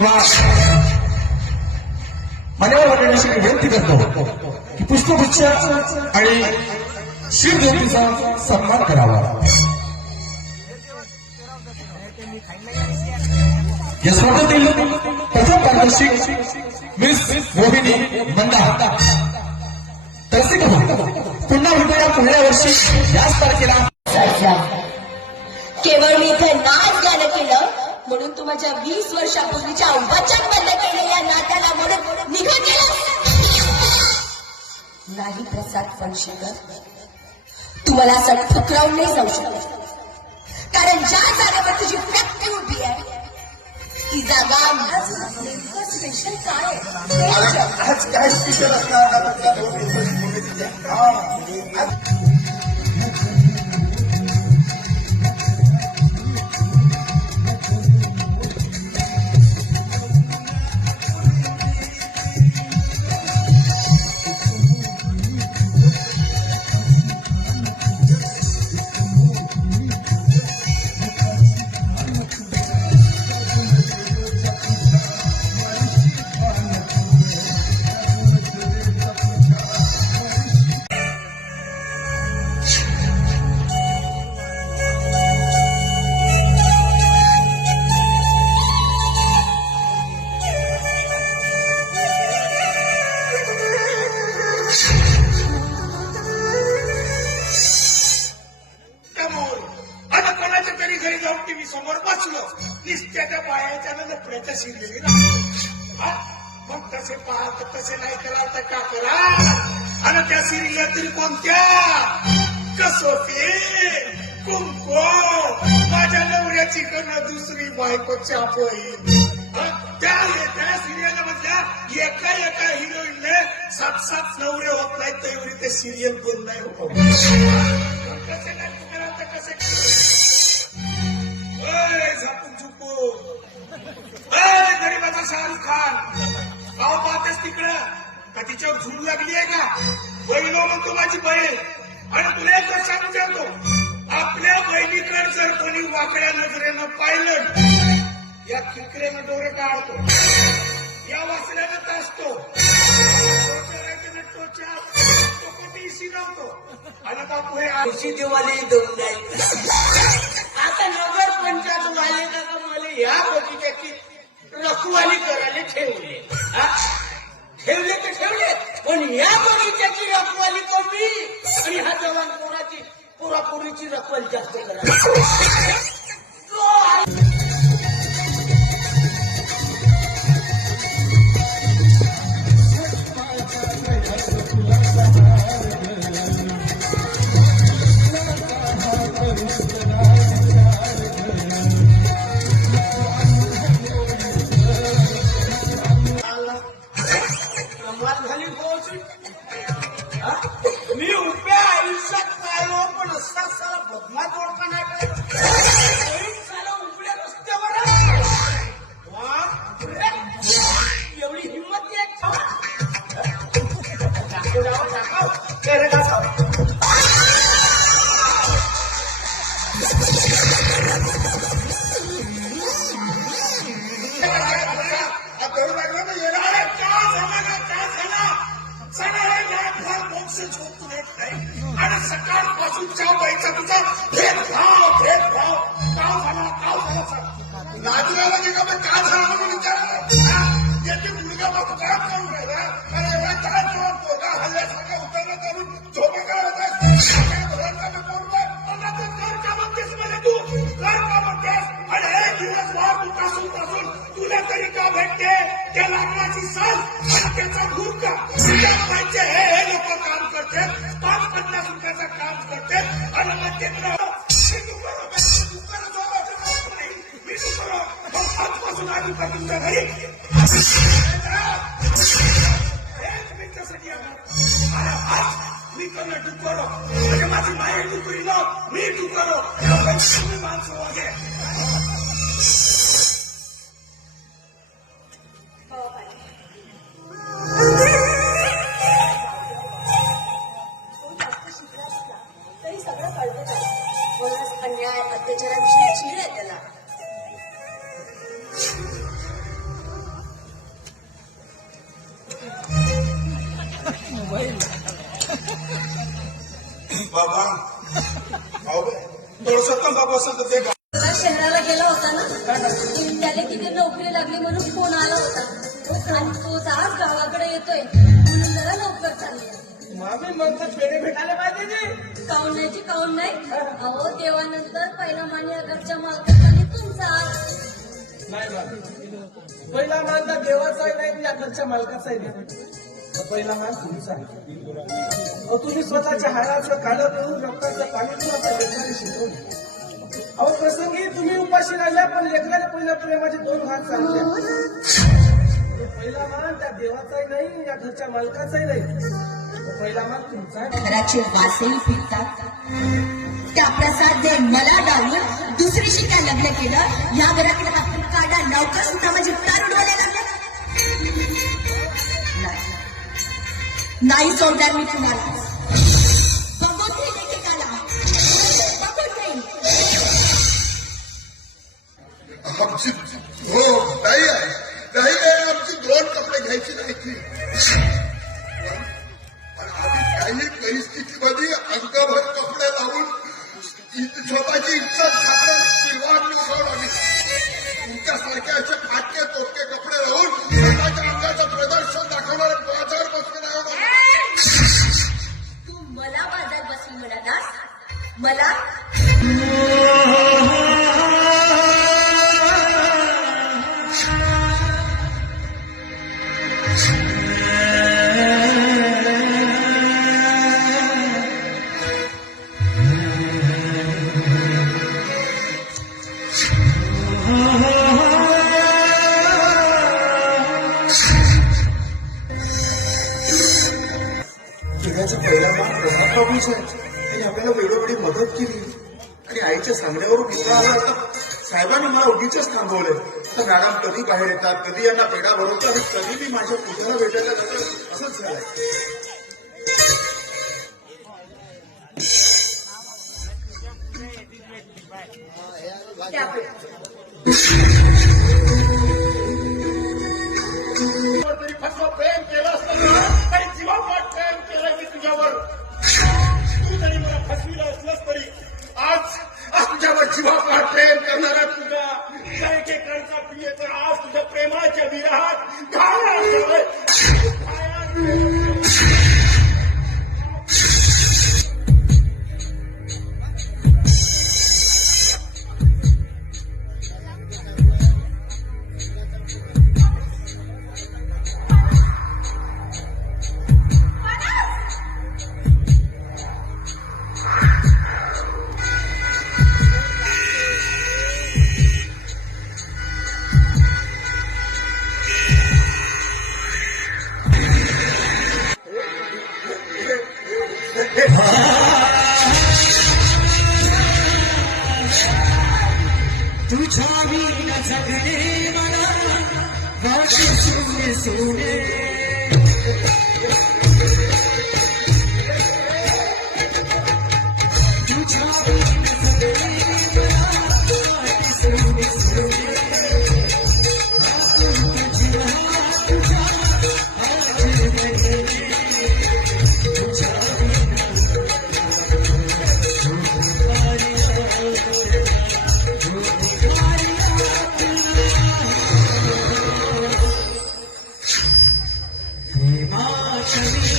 मान्यवर मंडळींशी विनंती करतो की पुष्पगुच्छ आणि शिवज्योतीचा सन्मान करावा. या स्पर्धेतील प्रथम पारितोषिक मिस मोहिनी मंदा तसे पुन्हा भेटूया पुढल्या वर्षी याच तारखेला. केवळ मी इथे नाच गाणं केलं म्हणून तू माझ्या 20 वर्षापूर्वीच्या वचनबद्ध केलेल्या नात्याला म्हणून निघून गेला नाही. प्रसाद फणशीकर, तू मला असं ठुकरावून नाही जाऊ शकत, कारण ज्या जागेवर तुझी फॅक्टरी उभी आहे ती जागा नेमकं स्पेशल काय आहे. आज काय स्पेशल असणार. समोर बसलो निस्त्याच्या पायाच्या नफऱ्याच्या शिरलेली ना. मग तसे पाहत तसे नाही कराल तर का करा. आणि त्या सिरियल्या तरी कोणत्या कसोटी कुंको माझ्या नवऱ्याची कडनं दुसरी बायको चापोई. त्या सिरियल मधल्या एका एका हिरोईनने 7-7 नवरे होत नाहीत तर एवढी ते सिरियल कोण नाही होत. कसे नाही कराल तर कसे झापून झुपून गरीबाचा शाहरुख खान गाव पाहतेस तिकडं का तिच्यावर झुल लागली आहे का. बहिणो म्हणतो माझी बहीण. आणि तुला एक लक्षात विचारतो, आपल्या बहिणीकडे जर कोणी वाकड्या नजरेनं पाहिलं या खिकऱ्यानं डोळे काढतो, या वासऱ्यानं तासतो, आणि बापू हे आळशी देवाली देऊन जाईल. आता नगर पंचायत वाले का मला या बगीच्याची रखवाली करायला ठेवले. ठेवले तर ठेवले, पण या बगीच्याची रखवाली कमी आणि हा जवान पोरापोरीची रखवाली जास्त करा. मी उभ्या आयुष्यात पाहिलो पण असता साला बदमाश ओळखा नाही साला उभ्या रस्त्यावर एवढी हिंमत आणि सकाळपासून व्हायचा तुझा भेदभाव काव झाला नाजूला गेला का झाला म्हणून विचारलं. याची मुलगा बाबू काय करून राहिला. आणि एवढा काय करून पोटा हल्ल्यासारखा उतरला करून झोपा करत तू घर का म्हणतेस. आणि एक दिवस वाहतूक पासून तुला तरी का भेटते त्या लाकडाची साल आणि त्याचा गुरका पाहिजे. हे लोक काम करते 5-50 रुपयाचं काम करते आणि मग ते आजपासून आधी तुमच्या घरी 1 मिनिटासाठी मी करणं डुकरो म्हणजे माझी माय डुकरी लो मी डुकरो तुम्ही माणसं वगैरे. तरी सगळं कळतं अन्याय अत्याचाराविषयी चीड आहे त्याला. थोडस तंबाखू असेल तर ते घाल. तुला शहराला गेला होता ना त्याला तिथे नोकरी लागली म्हणून फोन आला होता आणि तो आज गावाकडे येतोय म्हणून जरा लवकर चालली मामी मग तर पेढे भेटायला पाहिजे ते. काऊन नाही अहो देवानंतर पहिला मान या घरच्या मालकाचा आणि तुमचा नाही बाबा पहिला मान तर देवाचाही नाही या घरच्या मालकाचाही नाही. पहिला मान तुमचा आहे. अहो तुम्ही स्वतःच्या हाडाचं काढं पिऊन रक्ताचं पाणी पिऊन आपल्या लेकराला शिकवलं. अहो प्रसंगी तुम्ही उपाशी राहिल्या पण लेकराला पहिल्या प्रेमाचे 2 हात चालले. पहिला मान त्या देवाचाही नाही या घरच्या मालकाचाही नाही. पहिला मान तुमचा आहे. घराचे वासही फिरतात त्या प्रसाद दे मला डावून दुसरीशी काय लग्न केलं या घरातील आपण काढा लवकर सुद्धा म्हणजे तारुड व्हायला लागले नाही सोडणार मी तुम्हाला बघून घेईन एकेकाला बघून घेईन आमची हो नाही आहे नाही आमची 2 कपडे घ्यायची नाही पण आधी काही परिस्थितीमध्ये अंगाभर कपडे लावून स्वतःची इज्जत झाकून शिवार नसावं लागेल. तुमच्यासारखे असे फाटके तोटके कपडे लावून स्वतःच्या अंगाचं प्रदर्शन दाखवणारे बाजार बसले नाही. तू मला बाजार बसली म्हणालास मला पिढ्याचा पहिला मान प्रसाद बाबूच आहे. त्यांनी आपल्याला वेळोवेळी मदत केली आणि आईच्या सांगण्यावरून इथं आला तर साहेबांनी मला उगीच थांबवलंय. तर मॅडम कधी बाहेर येतात कधी यांना पेढा भरवतात आणि कधी मी माझ्या पुतळ्याला भेटायला जातो असंच झालंय. तरी फक्त प्रेम केलं असतं ना, तरी जीवापाड प्रेम केलं मी तुझ्यावर. तू जरी मला फसविलं असलंस तरी आज तुझ्यावर जीवापाड प्रेम करणारा तुझा एकेकांचा प्रिय तर आज तुझ्या प्रेमाच्या विरहात घाला तुझ्या विण जगणे मला वाटे सोने सोने तुझ्या विण जगणे मला वाटे सोने सोने तुझ्या तुझ्या आज गणे तुझ्या प्रेमाच्या